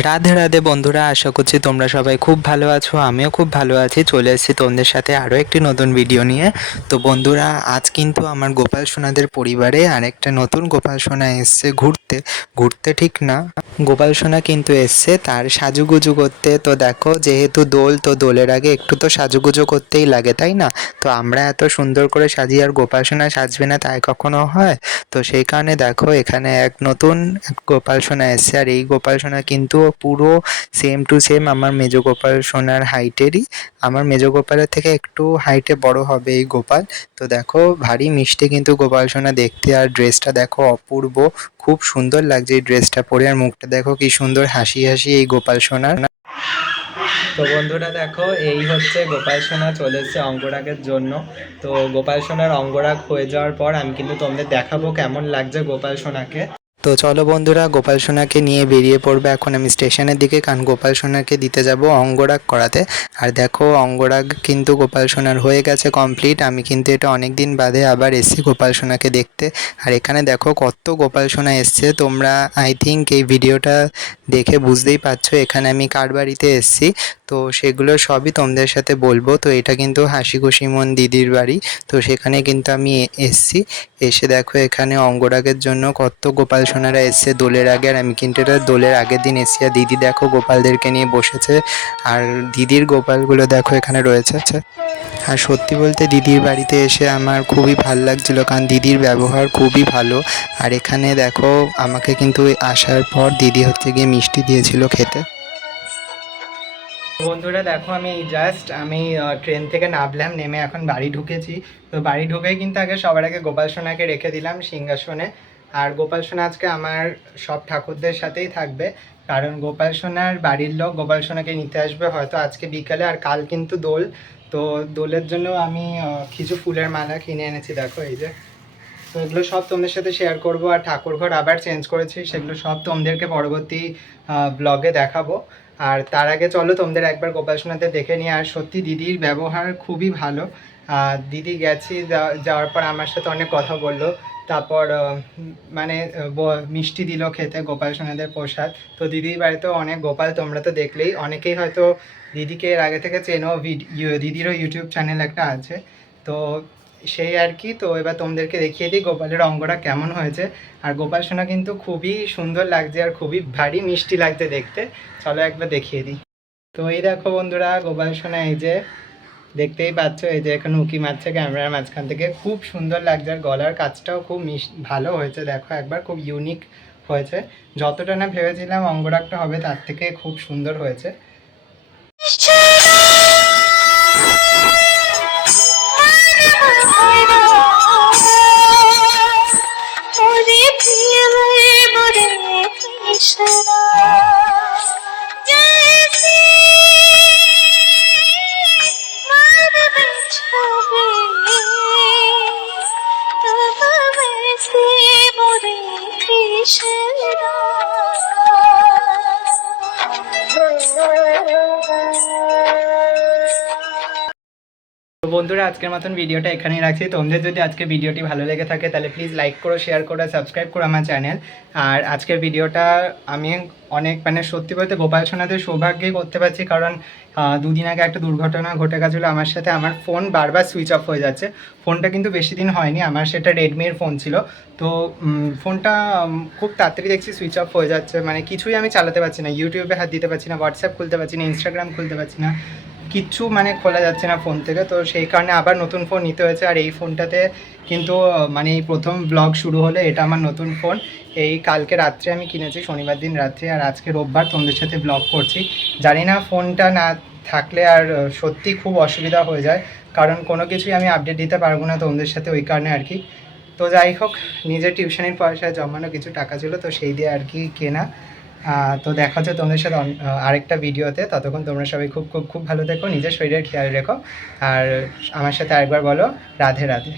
রাধে রাধে বন্ধুরা, আশা করছি তোমরা সবাই খুব ভালো আছো, আমিও খুব ভালো আছি। চলে এসেছি তোমাদের সাথে আরও একটি নতুন ভিডিও নিয়ে। তো বন্ধুরা, আজ কিন্তু আমার গোপাল সোনাদের পরিবারে আরেকটা নতুন গোপাল সোনা এসছে ঘুরতে। ঘুরতে ঠিক না। গোপাল সোনা কিন্তু এসছে, তার সাজুগুজু করতে। তো দেখো, যেহেতু দোল, তো দোলের আগে একটু তো সাজুগুজু করতেই লাগে, তাই না? তো আমরা এত সুন্দর করে সাজি আর গোপাল সোনা সাজবে না, তাই কখনো হয়? তো সেই কারণে দেখো, এখানে এক নতুন গোপাল সোনা এসছে, আর এই গোপাল সোনা কিন্তু পুরো সেম টু সেম আমার মেজ গোপাল সোনার হাইটেরই আমার মেজ গোপালের থেকে একটু হাইটে বড় হবে এই গোপাল। তো দেখো, ভারী মিষ্টি কিন্তু গোপাল সোনা দেখতে। আর ড্রেসটা দেখো অপূর্ব। খুব সুন্দর লাগছে এই ড্রেসটা পরে। আর মুখটা দেখো কি সুন্দর হাসি হাসি এই গোপাল সোনার। তো বন্ধুরা দেখো, এই হচ্ছে গোপাল সোনা চলে অঙ্গরাগের জন্য। তো গোপাল সোনার অঙ্গরাগ হয়ে যাওয়ার পর আমি কিন্তু তোমাদের দেখাবো কেমন লাগছে গোপাল সোনাকে। তো চলো বন্ধুরা, গোপাল সোনাকে নিয়ে বেরিয়ে পড়বে এখন আমি স্টেশনের দিকে, কারণ গোপাল সোনাকে দিতে যাব অঙ্গরাগ করাতে। আর দেখো, অঙ্গরাগ কিন্তু গোপাল সোনার হয়ে গেছে কমপ্লিট আমি কিন্তু এটা অনেক দিন বাদে আবার এসেছি গোপাল সোনাকে দেখতে। আর এখানে দেখো, কত গোপাল সোনা এসছে। তোমরা আই থিঙ্ক এই ভিডিওটা দেখে বুঝতেই পারছ, এখানে আমি কার বাড়িতে এসেছি। তো সেগুলো সবই তোমাদের সাথে বলব। তো এটা কিন্তু হাসি খুশি মন দিদির বাড়ি। তো সেখানে কিন্তু আমি এসেছি। এসে দেখো, এখানে অঙ্গরাগের জন্য কত গোপাল সোনারা এসছে দোলের আগে, আর আমি কিন্তু এটা দোলের আগের দিন এসেছি আর দিদি দেখো গোপালদেরকে নিয়ে বসেছে, আর দিদির গোপালগুলো দেখো এখানে রয়েছে। আর সত্যি বলতে দিদির বাড়িতে এসে আমার খুবই ভালো লাগছিল, কারণ দিদির ব্যবহার খুবই ভালো। আর এখানে দেখো আমাকে কিন্তু আসার পর দিদি হচ্ছে গিয়ে মিষ্টি দিয়েছিল খেতে। বন্ধুরা দেখো, আমি জাস্ট আমি ট্রেন থেকে নামলাম, নেমে এখন বাড়ি ঢুকেছি। তো বাড়ি ঢুকেই কিন্তু আগে সবার আগে গোপাল সোনাকে রেখে দিলাম সিংহাসনে। আর গোপাল সোনা আজকে আমার সব ঠাকুরদের সাথেই থাকবে। কারণ গোপাল সোনার বাড়ির লোক গোপাল সোনাকে নিতে আসবে হয়তো আজকে বিকালে আর কাল কিন্তু দোল। তো দোলের জন্য আমি কিছু ফুলের মালা কিনে এনেছি, দেখো এই যে। তো এগুলো সব তোমাদের সাথে শেয়ার করব আর ঠাকুর ঘর আবার চেঞ্জ করেছি, সেগুলো সব তোমাদেরকে পরবর্তী ব্লগে দেখাবো। আর তার আগে চলো তোমাদের একবার গোপাল সোনাতে দেখে নিয়ে আর সত্যি দিদির ব্যবহার খুবই ভালো। দিদি গেছি যাওয়ার পর আমার সাথে অনেক কথা বলল। তারপর মানে মিষ্টি দিল খেতে গোপাল সোনাদের প্রসাদ। তো দিদির বাড়িতে অনেক গোপাল, তোমরা তো দেখলেই। অনেকেই হয়তো দিদিকে এর আগে থেকে চেনো দিদিরও ইউটিউব চ্যানেল একটা আছে। তো সেই আর কি। তো এবার তোমাদেরকে দেখিয়ে দিই গোপালের অঙ্গটা কেমন হয়েছে। আর গোপাল সোনা কিন্তু খুবই সুন্দর লাগছে আর খুবই ভারী মিষ্টি লাগছে দেখতে। চলো একবার দেখিয়ে দিই। তো এই দেখো বন্ধুরা, গোপাল সোনা এই যে দেখতেই পাচ্ছ এই যে এখানে উকি মারছে ক্যামেরার মাঝখান থেকে। খুব সুন্দর লাগছে আর গলার কাজটাও খুব মিশ ভালো হয়েছে, দেখো একবার খুব ইউনিক হয়েছে। যতটা না ভেবেছিলাম অঙ্গরাগটা হবে তার থেকে খুব সুন্দর হয়েছে। Oh. বন্ধুরা, আজকের মতন ভিডিওটা এখানেই রাখছি। তোমাদের যদি আজকে ভিডিওটি ভালো লেগে থাকে, তাহলে প্লিজ লাইক করো শেয়ার করো সাবস্ক্রাইব করো আমার চ্যানেল আর আজকের ভিডিওটা আমি অনেক মানে সত্যি বলতে গোপাল সোনাদের সৌভাগ্যেই করতে পারছি, কারণ দুদিন আগে একটা দুর্ঘটনা ঘটে গেছিল আমার সাথে। আমার ফোন বারবার সুইচ অফ হয়ে যাচ্ছে। ফোনটা কিন্তু বেশি দিন হয়নি, আমার সেটা রেডমির ফোন ছিল। তো ফোনটা খুব তাড়াতাড়ি দেখছি সুইচ অফ হয়ে যাচ্ছে। মানে কিছুই আমি চালাতে পারছি না ইউটিউবে হাত দিতে পারছি না হোয়াটসঅ্যাপ খুলতে পারছি না ইনস্টাগ্রাম খুলতে পারছি না। কিচ্ছু মানে খোলা যাচ্ছে না ফোন থেকে। তো সেই কারণে আবার নতুন ফোন নিতে হয়েছে। আর এই ফোনটাতে কিন্তু মানে এই প্রথম ব্লগ শুরু হলে এটা আমার নতুন ফোন এই কালকে রাত্রে আমি কিনেছি, শনিবার দিন রাত্রে। আর আজকে রোববার তোমাদের সাথে ব্লগ করছি। জানি না ফোনটা না থাকলে আর সত্যি খুব অসুবিধা হয়ে যায়। কারণ কোনো কিছুই আমি আপডেট দিতে পারব না তোমাদের সাথে ওই কারণে আর কি। তো যাই হোক, নিজের টিউশনের পয়সা জমানো কিছু টাকা ছিল, তো সেই দিয়ে আর কি কেনা। তো দেখা হচ্ছে তোমাদের সাথে আরেকটা ভিডিওতে। ততক্ষণ তোমরা সবাই খুব খুব খুব ভালো থেকো, নিজের শরীরের খেয়াল রেখো। আর আমার সাথে আরেকবার বলো, রাধে রাধে।